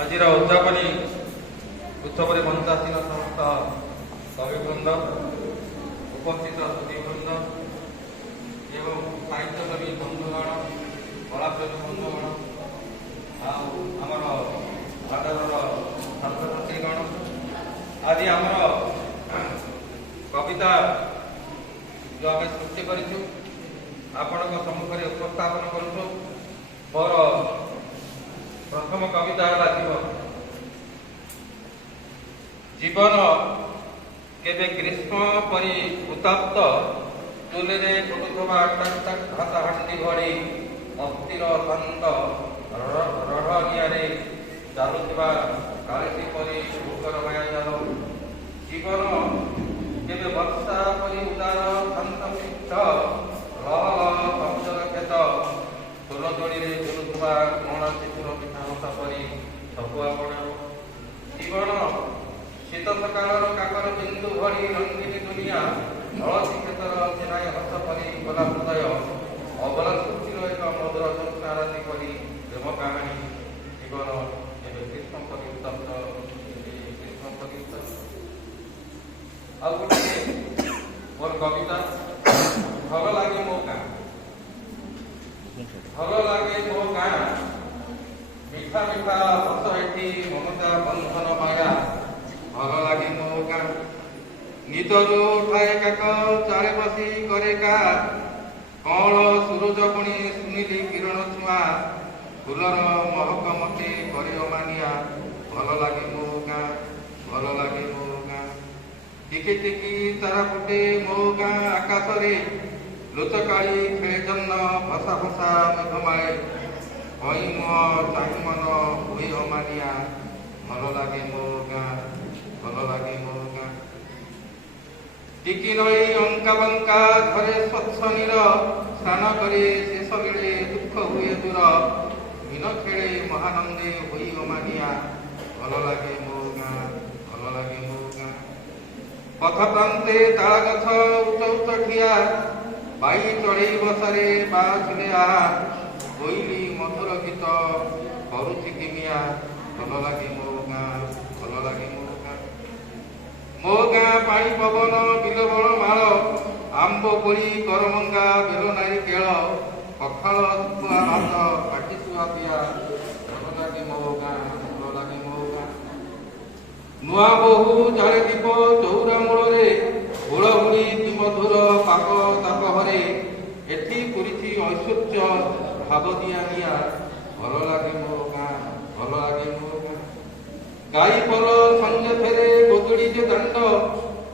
ଆଜିର ଉଦ୍ଯାପନୀ ଉତ୍ସବରେ ମଞ୍ଚାସୀନ ସମସ୍ତ କବିବୃନ୍ଦ, ଉପସ୍ଥିତ ସୁଧୀବୃନ୍ଦ ଏବଂ ସାହିତ୍ୟକର୍ମୀ ବନ୍ଧୁଗଣ, କଳାପ୍ରେମୀ ବନ୍ଧୁଗଣ ଆଉ ଆମର ଆଦରର ଛାତ୍ରଛାତ୍ରୀଗଣ, ଆଜି ଆମର କବିତା ଯେଉଁ ଆମେ ସୃଷ୍ଟି କରିଛୁ ଆପଣଙ୍କ ସମ୍ମୁଖରେ ଉପସ୍ଥାପନ କରୁଛୁ। ମୋର ପ୍ରଥମ କବିତା ହେଲା ଜୀବନ। ଜୀବନ କେବେ ଗ୍ରୀଷ୍ମ ପରି ଉତ୍ତାପ୍ତ ଚୁଲିରେ ଫୁଟୁଥିବା ଭାତହାଣ୍ଡି ଭଳି ଅସ୍ଥିର ଶାନ୍ତ ରଢ଼ ନିଆଁରେ ଚାଲୁଥିବା କାଳିସୀ ପରି ଭୂକର ମାୟାଜାଲ। ଜୀବନ କେବେ ବର୍ଷା ପରି ଉଦାର ଶାନ୍ତ ସିଦ୍ଧ ଲହ ଲହ ଶବ୍ଦର କ୍ଷେତ ଫୁଲ ଯୋଡ଼ିରେ ଝୁଲୁଥିବା କଅଁଳା ଶିଶୁର ପିଠାମତ ପରି ସବୁ ଆପଣାର। ଜୀବନ ଶୀତ ସକାଳର କାକର ବିନ୍ଦୁ ଭଳି ରଙ୍ଗିନୀ ଦୁନିଆ ହଳଦୀ କ୍ଷେତର ଚେନାଇ ହସ ପରି ଗୋଲା ହୃଦୟ ଅବଲା ସୃଷ୍ଟିର ଏକ ମଧୁର ସଂସ୍କାରାଦି ପରି ପ୍ରେମ କାହାଣୀ। ଜୀବନ ଏବେ ଗ୍ରୀଷ୍ମ ପରି ଉତ୍ତପ୍ତ ଆଉ ଗୋଟେ ମୋର କବିତା ଭଲ ଲାଗେ ମୋ ଗାଁ। ଭଲ ଲାଗେ ମୋ ଗାଁ, ମିଠା ମିଠା ହସ ଏଠି ମମତା ବନ୍ଧନ ମାୟା। ଭଲ ଲାଗେ ମୋ ଗାଁ, ନିଦରୁ ଉଠାଏ କାକ ଚାଳେ ବସି କରେ କା କଅଁଳ ସୁରୁଜ ପୁଣି ଶୁଣିଲି କିରଣ ଛୁଆଁ ଫୁଲର ମହକ ମତେ କରେ ଅମାନିଆ। ଭଲ ଲାଗେ ମୋ ଗାଁ, ଭଲ ଲାଗେ ମୋ ଗାଁ, ଟିକି ଟିକି ତାରା ଫୁଟେ ମୋ ଗାଁ ଆକାଶରେ ଲୁଚକାଳି ଖେଳେ ଜହ୍ନ ଭସା ଭସା ମେଘମାଳେ କଇଁ ମୁହ ଚାହିଁ ମନ ହୁଏ ଅମାନିଆ। ଭଲ ଲାଗେ ମୋ ଗାଁ, ଭଲ ଲାଗେ ମୋ ଗାଁ, ଟିକି ନଈ ଅଙ୍କା ବଙ୍କା ଘରେ ସ୍ୱଚ୍ଛ ନୀର ସ୍ନାନ କରି ଶେଷ ବେଳେ ଦୁଃଖ ହୁଏ ଦୂର ମୀନ ଖେଳେ ମହାନନ୍ଦେ ହୋଇ ଅମାନିଆ। ଭଲ ଲାଗେ ମୋ ଗାଁ, ଭଲ ଲାଗେ ମୋ ଗାଁ, ପଥ ପ୍ରାନ୍ତେ ତାଳ ଗଛ ଉଚ୍ଚ ଉଚ୍ଚ ଠିଆ ବାଇ ଚଢ଼େଇ ବସାରେ ବାଛିଲେ ଆହା କୋଇଲି ମଧୁର ଗୀତ କରୁଛି କିମିଆ। ଭଲ ଲାଗେ ମୋ ଗାଁ, ଭଲ ଲାଗେ ମୋ ଗାଁ, ମୋ ଗାଁ ପାଣି ପବନ ବିଲବଣ ମାଳ ଆମ୍ବ କୋଳି କରମଙ୍ଗା ବେଲ ନାରିକେଳ ପଖାଳ ଶୁଖୁଆ ଭାତ କାଟି ଶୁଆ ପିଆ। ଭଲ ଲାଗେ ମୋ ଗାଁ, ଭଲ ଲାଗେ ମୋ ଗାଁ, ନୂଆ ବୋହୂ ଜାଳେ ଦୀପ ଚଉରା ମୂଳରେ ହୁଳହୁଳି କି ମଧୁର ପାକ ତାପ ହରେ ଏଠି ପୁରିଛି ଐଶ୍ୱର୍ଯ୍ୟ ଭାବ ଦିଆ ନିଆ। ଭଲ ଲାଗେ ମୋ ଗାଁ, ଭଲ ଲାଗେ ମୋ ଗାଁ, ଗାଈ ପଲ ସଞ୍ଜ ଫେରେ ଗୋଦୁଡ଼ି ଯେ ଦାଣ୍ଡ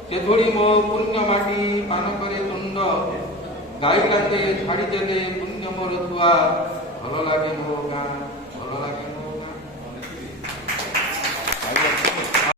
ସେ ଧୂଳି ମୋ ପୁଣ୍ୟ ମାଟି ପାନ କରେ ତୁଣ୍ଡ ଗାଈ କାଟେ ଛାଡ଼ିଦେଲେ ପୁଣ୍ୟ ମୋର ଛୁଆ। ଭଲ ଲାଗେ